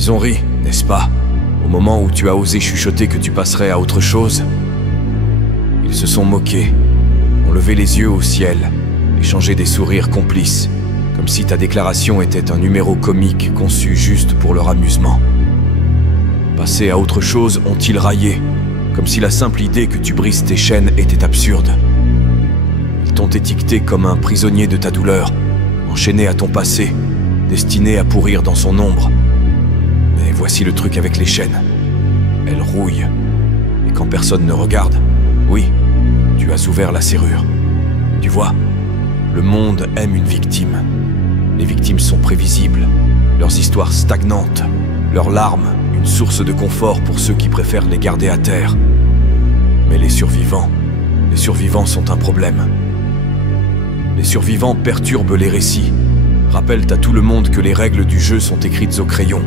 Ils ont ri, n'est-ce pas? Au moment où tu as osé chuchoter que tu passerais à autre chose. Ils se sont moqués, ont levé les yeux au ciel, échangé des sourires complices, comme si ta déclaration était un numéro comique conçu juste pour leur amusement. Passer à autre chose, ont-ils raillé, comme si la simple idée que tu brises tes chaînes était absurde. Ils t'ont étiqueté comme un prisonnier de ta douleur, enchaîné à ton passé, destiné à pourrir dans son ombre. Mais voici le truc avec les chaînes. Elles rouillent. Et quand personne ne regarde, oui, tu as ouvert la serrure. Tu vois, le monde aime une victime. Les victimes sont prévisibles, leurs histoires stagnantes, leurs larmes, une source de confort pour ceux qui préfèrent les garder à terre. Mais les survivants sont un problème. Les survivants perturbent les récits, rappellent à tout le monde que les règles du jeu sont écrites au crayon,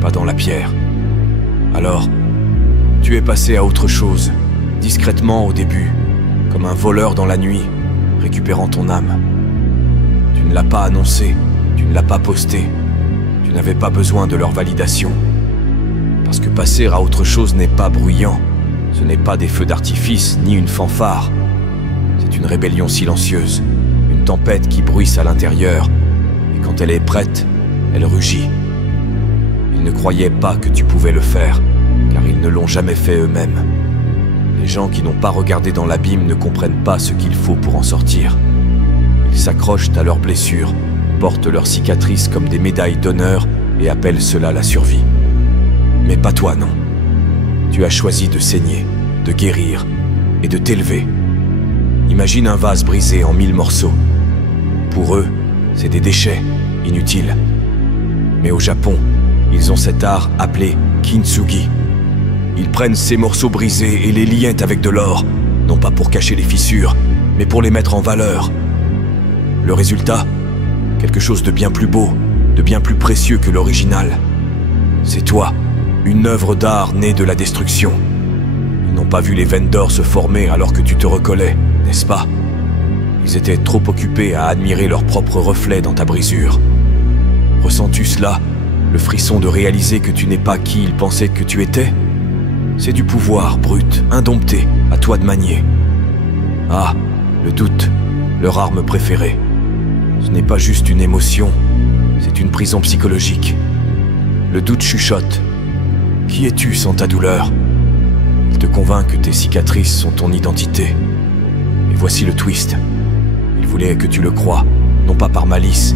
pas dans la pierre. Alors, tu es passé à autre chose, discrètement au début, comme un voleur dans la nuit, récupérant ton âme. Tu ne l'as pas annoncé, tu ne l'as pas posté, tu n'avais pas besoin de leur validation. Parce que passer à autre chose n'est pas bruyant, ce n'est pas des feux d'artifice ni une fanfare. C'est une rébellion silencieuse, une tempête qui bruisse à l'intérieur, et quand elle est prête, elle rugit. Ils ne croyaient pas que tu pouvais le faire, car ils ne l'ont jamais fait eux-mêmes. Les gens qui n'ont pas regardé dans l'abîme ne comprennent pas ce qu'il faut pour en sortir. Ils s'accrochent à leurs blessures, portent leurs cicatrices comme des médailles d'honneur et appellent cela la survie. Mais pas toi, non. Tu as choisi de saigner, de guérir et de t'élever. Imagine un vase brisé en 1000 morceaux. Pour eux, c'est des déchets, inutiles. Mais au Japon, ils ont cet art appelé kintsugi. Ils prennent ces morceaux brisés et les lientent avec de l'or, non pas pour cacher les fissures, mais pour les mettre en valeur. Le résultat? Quelque chose de bien plus beau, de bien plus précieux que l'original. C'est toi, une œuvre d'art née de la destruction. Ils n'ont pas vu les veines d'or se former alors que tu te recollais, n'est-ce pas? Ils étaient trop occupés à admirer leur propre reflet dans ta brisure. Ressens-tu cela? Le frisson de réaliser que tu n'es pas qui ils pensaient que tu étais? C'est du pouvoir brut, indompté, à toi de manier. Ah, le doute, leur arme préférée. Ce n'est pas juste une émotion, c'est une prison psychologique. Le doute chuchote. Qui es-tu sans ta douleur? Il te convainc que tes cicatrices sont ton identité. Et voici le twist. Ils voulaient que tu le crois, non pas par malice,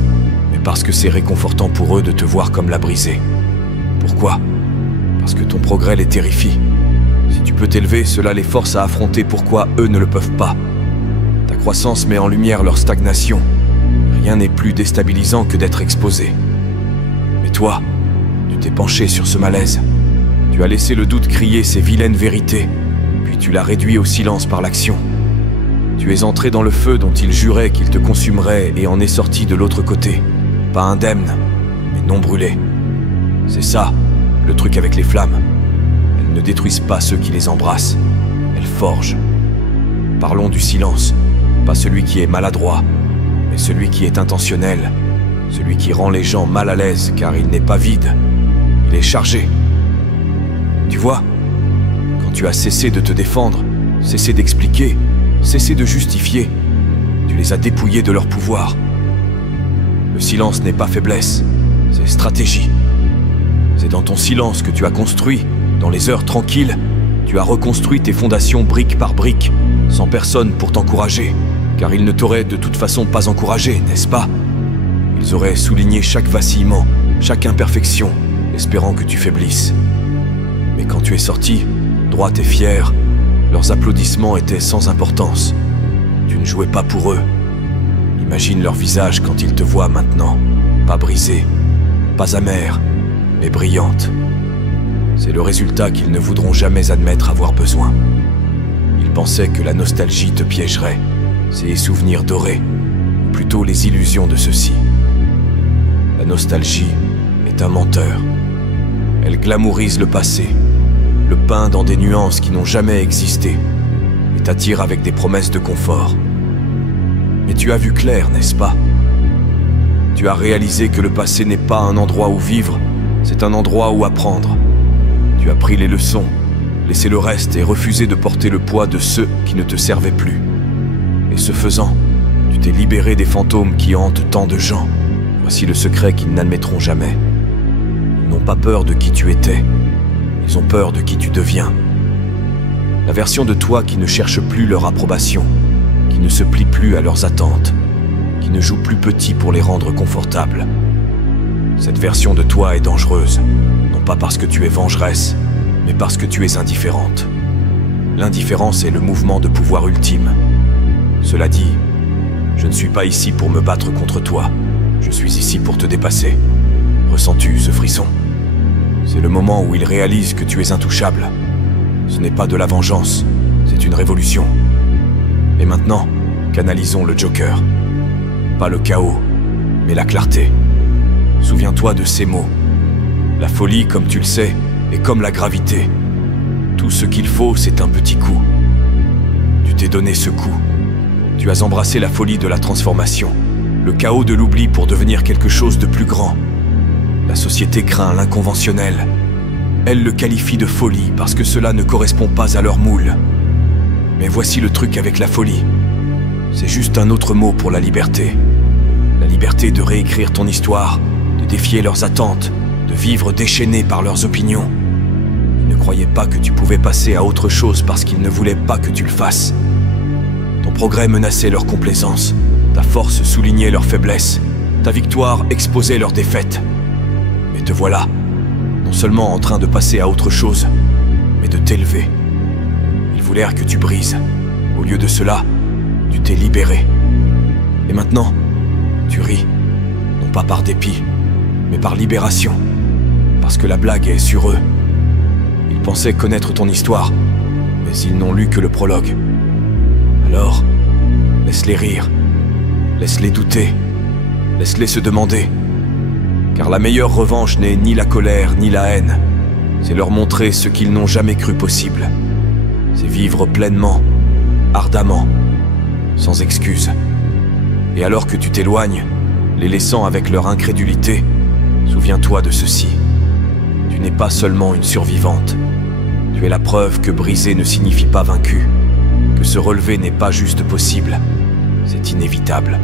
mais parce que c'est réconfortant pour eux de te voir comme la brisée. Pourquoi? Parce que ton progrès les terrifie. Si tu peux t'élever, cela les force à affronter pourquoi eux ne le peuvent pas. Ta croissance met en lumière leur stagnation. Rien n'est plus déstabilisant que d'être exposé. Mais toi, tu t'es penché sur ce malaise. Tu as laissé le doute crier ses vilaines vérités, puis tu l'as réduit au silence par l'action. Tu es entré dans le feu dont il jurait qu'il te consumerait et en est sorti de l'autre côté. Pas indemne, mais non brûlé. C'est ça, le truc avec les flammes. Elles ne détruisent pas ceux qui les embrassent, elles forgent. Parlons du silence, pas celui qui est maladroit, mais celui qui est intentionnel, celui qui rend les gens mal à l'aise car il n'est pas vide, il est chargé. Tu vois, quand tu as cessé de te défendre, cessé d'expliquer, cessé de justifier, tu les as dépouillés de leur pouvoir. Le silence n'est pas faiblesse, c'est stratégie. C'est dans ton silence que tu as construit, dans les heures tranquilles, tu as reconstruit tes fondations brique par brique, sans personne pour t'encourager, car ils ne t'auraient de toute façon pas encouragé, n'est-ce pas? Ils auraient souligné chaque vacillement, chaque imperfection, espérant que tu faiblisses. Mais quand tu es sorti, droit et fier, leurs applaudissements étaient sans importance. Tu ne jouais pas pour eux. Imagine leur visage quand ils te voient maintenant, pas brisée, pas amère, mais brillante. C'est le résultat qu'ils ne voudront jamais admettre avoir besoin. Ils pensaient que la nostalgie te piégerait, ces souvenirs dorés, ou plutôt les illusions de ceux-ci. La nostalgie est un menteur. Elle glamourise le passé, le peint dans des nuances qui n'ont jamais existé, et t'attire avec des promesses de confort. Mais tu as vu clair, n'est-ce pas? Tu as réalisé que le passé n'est pas un endroit où vivre, C'est un endroit où apprendre. Tu as pris les leçons, laissé le reste et refusé de porter le poids de ceux qui ne te servaient plus. Et ce faisant, tu t'es libéré des fantômes qui hantent tant de gens. Voici le secret qu'ils n'admettront jamais. Ils n'ont pas peur de qui tu étais, ils ont peur de qui tu deviens. La version de toi qui ne cherche plus leur approbation, qui ne se plie plus à leurs attentes, qui ne joue plus petit pour les rendre confortables. Cette version de toi est dangereuse, non pas parce que tu es vengeresse, mais parce que tu es indifférente. L'indifférence est le mouvement de pouvoir ultime. Cela dit, je ne suis pas ici pour me battre contre toi, je suis ici pour te dépasser. Ressens-tu ce frisson? C'est le moment où il réalise que tu es intouchable. Ce n'est pas de la vengeance, c'est une révolution. Et maintenant, canalisons le Joker. Pas le chaos, mais la clarté. Souviens-toi de ces mots. La folie, comme tu le sais, est comme la gravité. Tout ce qu'il faut, c'est un petit coup. Tu t'es donné ce coup. Tu as embrassé la folie de la transformation, le chaos de l'oubli pour devenir quelque chose de plus grand. La société craint l'inconventionnel. Elle le qualifie de folie parce que cela ne correspond pas à leur moule. Mais voici le truc avec la folie. C'est juste un autre mot pour la liberté. La liberté de réécrire ton histoire, de défier leurs attentes, de vivre déchaîné par leurs opinions. Ils ne croyaient pas que tu pouvais passer à autre chose parce qu'ils ne voulaient pas que tu le fasses. Ton progrès menaçait leur complaisance, ta force soulignait leur faiblesse, ta victoire exposait leur défaite. Mais te voilà, non seulement en train de passer à autre chose, mais de t'élever. Ils voulèrent que tu brises. Au lieu de cela, tu t'es libéré. Et maintenant, tu ris, non pas par dépit, mais par libération, parce que la blague est sur eux. Ils pensaient connaître ton histoire, mais ils n'ont lu que le prologue. Alors, laisse-les rire, laisse-les douter, laisse-les se demander. Car la meilleure revanche n'est ni la colère ni la haine, c'est leur montrer ce qu'ils n'ont jamais cru possible. C'est vivre pleinement, ardemment, sans excuse. Et alors que tu t'éloignes, les laissant avec leur incrédulité, souviens-toi de ceci. Tu n'es pas seulement une survivante. Tu es la preuve que briser ne signifie pas vaincu, que se relever n'est pas juste possible, c'est inévitable.